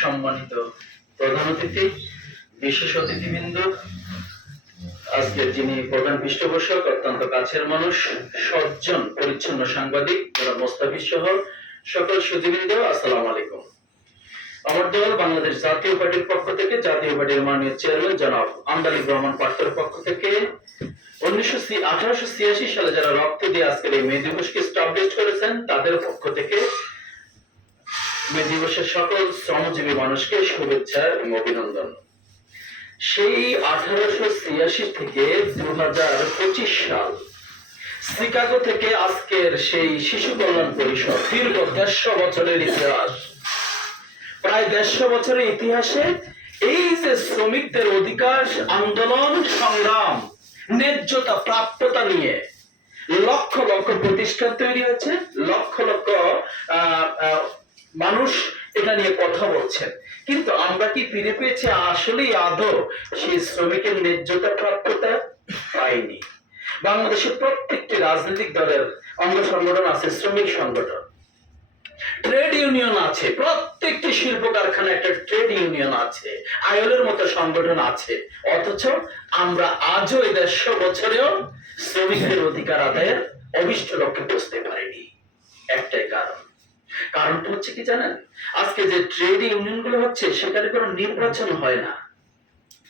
সম্মানিত প্রধান অতিথি, বিশেষ অতিথিবৃন্দ, আজকের যিনি প্রধান পৃষ্ঠপোষক, অত্যন্ত কাছের মানুষ, সজ্জন, পরিচ্ছন্ন সাংবাদিক মোস্তাফিজ সহ সকল সুধীবৃন্দ আসসালামু আলাইকুম আমার দল বাংলাদেশ জাতীয় পার্টির পক্ষ থেকে জাতীয় পার্টির মাননীয় চেয়ারম্যান জনাব আমদালিক রহমান পাত্রের পক্ষ থেকে উনিশশো আঠারোশো ছিয়াশি সালে যারা রক্ত দিয়ে আজকের এই মে দিবসকে স্টাবলিশ করেছেন, তাদের পক্ষ থেকে মে দিবসের সকল শ্রমজীবী মানুষকে শুভেচ্ছা এবং অভিনন্দন। সেই আঠারোশো ছিয়াশি থেকে দু হাজার পঁচিশ সাল শিকাগো থেকে আজকের সেই শিশু কল্যাণ পরিষদ দীর্ঘ দেড়শো বছরের ইতিহাস প্রায় দেড়শো বছরের ইতিহাসে এই যে শ্রমিকদের অধিকার আন্দোলন, সংগ্রাম, ন্যায্যতা, প্রাপ্যতা নিয়ে লক্ষ লক্ষ প্রতিষ্ঠান তৈরি হচ্ছে, লক্ষ লক্ষ মানুষ এটা নিয়ে কথা বলছেন। কিন্তু আমরা কি ফিরে পেয়েছি? আসলেই আদৌ সেই শ্রমিকের ন্যায্যতা, প্রাপ্যতা পাইনি। বাংলাদেশের প্রত্যেকটি রাজনৈতিক দলের অঙ্গ সংগঠন আছে, শ্রমিক সংগঠন। ট্রেড ইউনিয়ন আছে। প্রত্যেকটি শিল্প কারখানা একটা ট্রেড ইউনিয়ন আছে। আয়লের মতো সংগঠন আছে। অথচ আমরা আজও এই দেড়শো বছরেও শ্রমিকদের অধিকার আদায়ের অভিষ্ট লক্ষ্যে পৌঁছতে পারিনি। একটাই কারণ। কারণটা হচ্ছে কি জানেন? আজকে যে ট্রেড ইউনিয়নগুলো হচ্ছে, সেখানে কোনো নির্বাচন হয় না।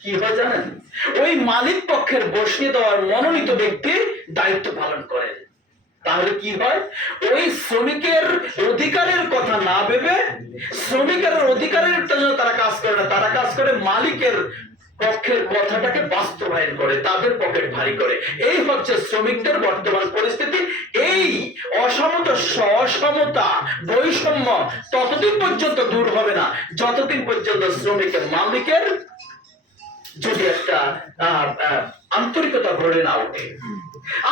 কি হয় জানেন? ওই মালিক পক্ষের বসিয়ে দেওয়ার মনোনীত ব্যক্তি দায়িত্ব পালন করেন। তাহলে কি হয়? ওই শ্রমিকের অধিকারের কথা না ভেবে, শ্রমিকের অধিকারের জন্য তারা কাজ করে না, তারা কাজ করে মালিকের পক্ষের কথাটাকে বাস্তবায়ন করে, তাদের পকেট ভারী করে। এই হচ্ছে শ্রমিকদের বর্তমান পরিস্থিতি। এই অসমতা অসমতা বৈষম্য ততদিন পর্যন্ত দূর হবে না। যতদিন পর্যন্ত শ্রমিকের মালিকের যদি একটা আন্তরিকতা গড়ে না ওঠে।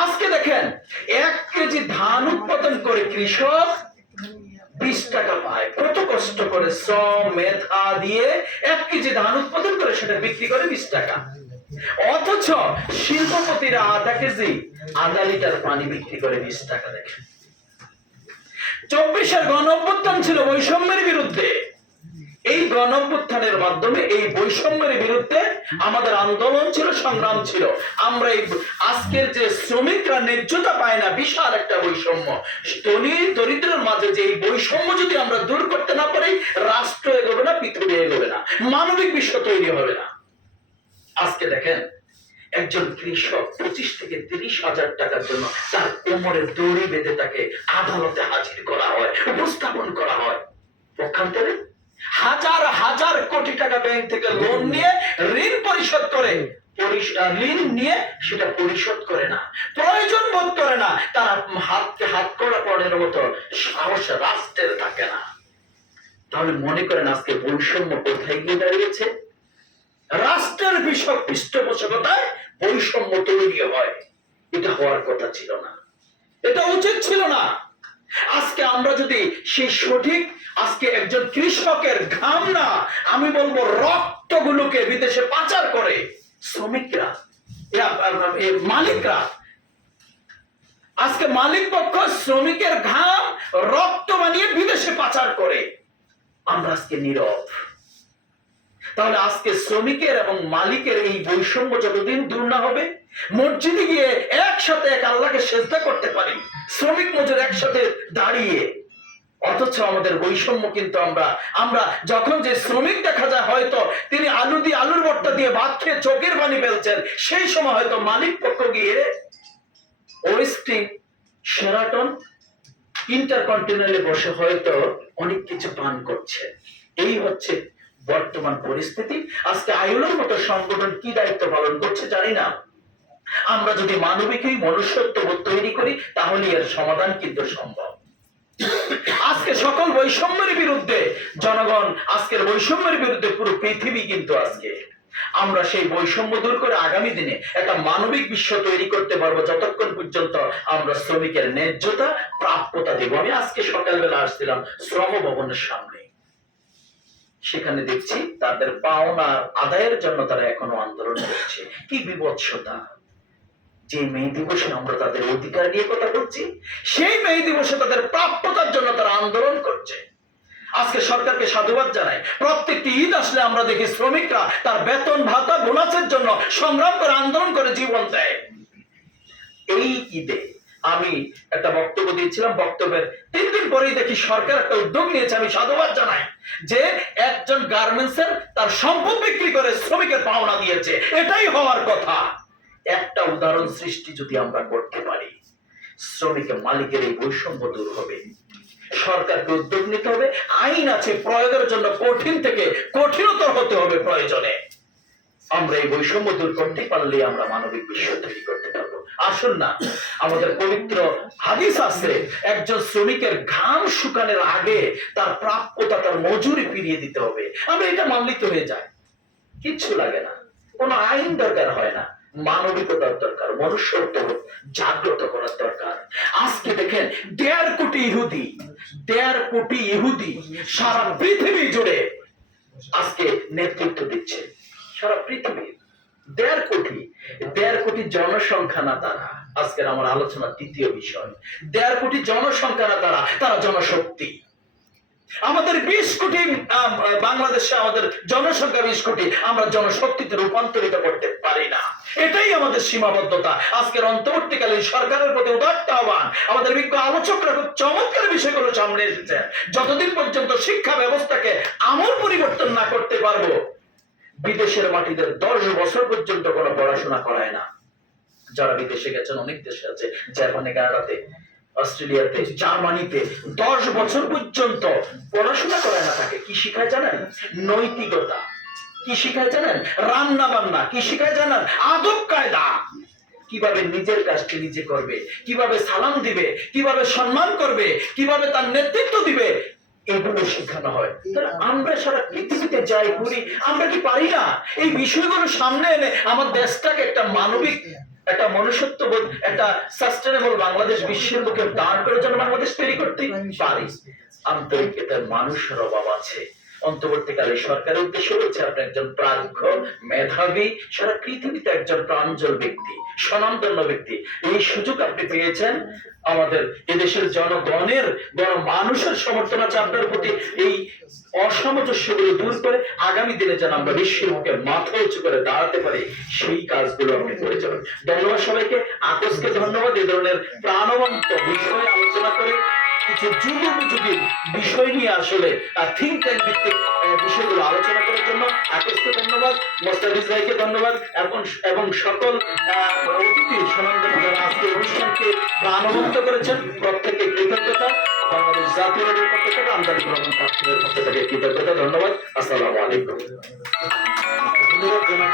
আজকে দেখেন, এক উৎপাদন করে কৃষক বিশ টাকা পায়। কত কষ্ট করে শ্রম, মেধা দিয়ে এক কেজি ধান উৎপাদন করে সেটা বিক্রি করে বিশ টাকা। অথচ শিল্পপতিরা আধা কেজি, আধা লিটার পানি বিক্রি করে বিশ টাকা দেখে চব্বিশের গণ ছিল বৈষম্যের বিরুদ্ধে। এই গণ অভ্যুত্থানের মাধ্যমে এই বৈষম্যের বিরুদ্ধে আমাদের আন্দোলন ছিল, সংগ্রাম ছিল। আমরা এই আজকের যে শ্রমিকরা ন্যায্যতা পায় না, বিশাল একটা বৈষম্য। ধনী, দরিদ্রের মাঝে যে এই বৈষম্য যদি আমরা দূর করতে না পারি, রাষ্ট্র এগোবে না, পৃথিবী এগোবে না, মানবিক বিশ্ব তৈরি হবে না। আজকে দেখেন, একজন কৃষক পঁচিশ থেকে তিরিশ হাজার টাকার জন্য তার কোমরের দড়ি বেঁধে তাকে আদালতে হাজির করা হয়, উপস্থাপন করা হয়। পক্ষান্তরে হাজার হাজার কোটি টাকা ব্যাংক থেকে লোন নিয়ে ঋণ পরিশোধ করে ঋণ নিয়ে সেটা পরিশোধ করে না। প্রয়োজন বোধ করে না, তারা হাতকে হাত করা পড়ের মতো সাহস রাষ্ট্রের থাকে না। তাহলে মনে করেন আজকে বৈষম্য কোথায় গিয়ে দাঁড়িয়েছে? রাষ্ট্রের বিষয় পৃষ্ঠপোষকতায় বৈষম্য তৈরি হয়। এটা হওয়ার কথা ছিল না। এটা উচিত ছিল না। আমরা যদি সেই সঠিক আজকে একজন কৃষকের ঘাম না, আমি বলব রক্তগুলোকে বিদেশে পাচার করে শ্রমিকরা মালিকরা। আজকে মালিক পক্ষ শ্রমিকের ঘাম রক্ত বানিয়ে বিদেশে পাচার করে। আমরা আজকে নীরব। তাহলে আজকে শ্রমিকের এবং মালিকের এই বৈষম্য যতদিন দূর না হবে, মসজিদে গিয়ে একসাথে এক আল্লাহকে সেজদা করতে পারি, শ্রমিক মজুর একসাথে দাঁড়িয়ে। অথচ আমাদের বৈষম্য কিন্তু আমরা আমরা যখন যে শ্রমিক দেখা যায় হয়তো তিনি আলু দিয়ে আলুর ভর্তা দিয়ে ভাত খেয়ে চোখের পানি ফেলছেন, সেই সময় হয়তো মালিক পক্ষ গিয়ে ওয়েস্টিং সেরাটন ইন্টারকন্টিনেন্টালে বসে হয়তো অনেক কিছু পান করছে। এই হচ্ছে বর্তমান পরিস্থিতি, আজকে আয়ুলের মতো সংগঠন কি দায়িত্ব পালন করছে জানি না। আমরা যদি মানবিক এই মনুষ্যত্ববোধ তৈরি করি, তাহলে এর সমাধান কিন্তু সম্ভব। আজকে সকল বৈষম্যের বিরুদ্ধে, জনগণ আজকের বৈষম্যের বিরুদ্ধে পুরো পৃথিবী কিন্তু আজকে। আমরা সেই বৈষম্য দূর করে আগামী দিনে একটা মানবিক বিশ্ব তৈরি করতে পারব, যতক্ষণ পর্যন্ত আমরা শ্রমিকের ন্যায্যতা, প্রাপ্যতা দেব। আমি আজকে সকালবেলা আসছিলাম শ্রম ভবনের সামনে। সেখানে দেখছি তাদের পাওনা আদায়ের জন্য তারা এখনও আন্দোলন করছে। কি বিভৎসতা যে মে দিবসে আমরা তাদের অধিকার নিয়ে কথা বলছি, সেই মে দিবসে তাদের প্রাপ্যতার জন্য তারা আন্দোলন করছে। আজকে সরকারকে সাধুবাদ জানাই, প্রত্যেকটি ঈদ আসলে আমরা দেখি শ্রমিকরা তার বেতন ভাতা বোনাসের জন্য সংগ্রাম করে আন্দোলন করে জীবন দেয়। এই ঈদে আমি একটা বক্তব্য দিয়েছিলাম, বক্তব্যের তিন দিন পরেই দেখি সরকার একটা উদ্যোগ নিয়েছে, আমি সাধুবাদ জানাই। যে একজন গার্মেন্টসের তার সম্পদ বিক্রি করে শ্রমিকের পাওনা দিয়েছে, এটাই হওয়ার কথা। একটা উদাহরণ সৃষ্টি যদি আমরা করতে পারি শ্রমিকের মালিকের এই বৈষম্য দূর হবে, সরকারকে উদ্যোগ নিতে হবে, আইন আছে প্রয়োগের জন্য কঠিন থেকে কঠিনতর হতে হবে প্রয়োজনে। আমরা এই বৈষম্য দূর করতে পারলে আমরা মানবিক বিশ্ব তৈরি করতে পারব। আসুন না, আমাদের পবিত্র হাদিস আছে, একজন শ্রমিকের ঘাম শুকানোর আগে তার প্রাপ্যতা তার মজুরি ফিরিয়ে দিতে হবে। আমরা এটা মানলিত হয়ে যাই কিচ্ছু লাগে না। কোনো আইন দরকার হয় না। মানবিকতার দরকার, মনুষ্যত্ব, জাগ্রত করার দরকার। আজকে দেখেন, দেড় কোটি ইহুদি, দেড় কোটি ইহুদি সারা পৃথিবী জুড়ে আজকে নেতৃত্ব দিচ্ছে। সারা পৃথিবীর দেড় কোটি। দেড় কোটি জনসংখ্যা না তারা। আজকের আমার আলোচনার তৃতীয় বিষয়। দেড় কোটি জনসংখ্যা না তারা তারা জনশক্তি। আমাদের বিশ কোটি বাংলাদেশে আমাদের জনসংখ্যা বিশ কোটি, আমরা জনশক্তিতে রূপান্তরিত করতে পারি না। এটাই আমাদের সীমাবদ্ধতা। আজকের অন্তর্বর্তীকালীন সরকারের প্রতি উদাত্ত আহ্বান। আমাদের বিজ্ঞ আলোচকরা খুব চমৎকার বিষয়গুলো সামনে এসেছে। যতদিন পর্যন্ত শিক্ষা ব্যবস্থাকে আমল পরিবর্তন না করতে পারব বিদেশের মাটিদের দশ বছর পর্যন্ত কোনো পড়াশোনা করায় না। যারা বিদেশে গেছেন, অনেক দেশে আছে, জার্মানি, কানাডাতে, অস্ট্রেলিয়াতে, জার্মানিতে দশ বছর পর্যন্ত পড়াশোনা করায় না তাকে। কি শিখায় জানেন? নৈতিকতা। কি শিখায় জানেন? রান্না বান্না কি শিখায় জানেন? আদব কায়দা। কীভাবে নিজের কাজটি নিজে করবে? কীভাবে সালাম দিবে? কীভাবে সম্মান করবে? কীভাবে তার নেতৃত্ব দিবে? এগুলো শেখানো হয়। তাহলে আমরা সারা পৃথিবীতে যাই ঘুরি আমরা কি পারি না? এই বিষয়গুলো সামনে এনে আমার দেশটাকে একটা মানবিক একটা মনুষ্যত্ববোধ একটা সাস্টেনেবল বাংলাদেশ বিশ্বের মুখে দাঁড় করার জন্য বাংলাদেশ তৈরি করতে পারি। আন্তরিকতার মানুষের অভাব আছে। অন্তর্বর্তীকালে সরকারের উদ্দেশ্য রয়েছে আপনি একজন প্রাজ্ঞ মেধাবী, সারা পৃথিবীতে একজন প্রাঞ্জল ব্যক্তি, স্বনামধন্য ব্যক্তি। এই সুযোগ আপনি পেয়েছেন? আমাদের এদেশের জনগণের গণ মানুষের সমর্থন আছে আপনার প্রতি। এই অসামঞ্জস্যগুলো দূর করে আগামী দিনে যেন আমরা বিশ্বের মুখে মাথা উঁচু করে দাঁড়াতে পারি, সেই কাজগুলো আপনি করে যাবেন ধন্যবাদ সবাইকে। আকসকে ধন্যবাদ। এ ধরনের প্রাণবন্ত বিষয়ে আলোচনা করে কিছু যুগোপযোগী বিষয় নিয়ে আসলে থিঙ্ক ট্যাঙ্ক ভিত্তিক বিষয়গুলো আলোচনা করার জন্য আকসকে ধন্যবাদ, মোস্তাফিজ ভাইকে ধন্যবাদ, এবং এবং সকল অতিথি যারা আজকে অনুষ্ঠানকে প্রাণবন্ত করেছেন, প্রত্যেককে কৃতজ্ঞতা, বাংলাদেশ জাতীয় পক্ষ থেকে আমদানি ভ্রমণ কৃতজ্ঞতা, ধন্যবাদ, আসসালামু আলাইকুম। ধন্যবাদ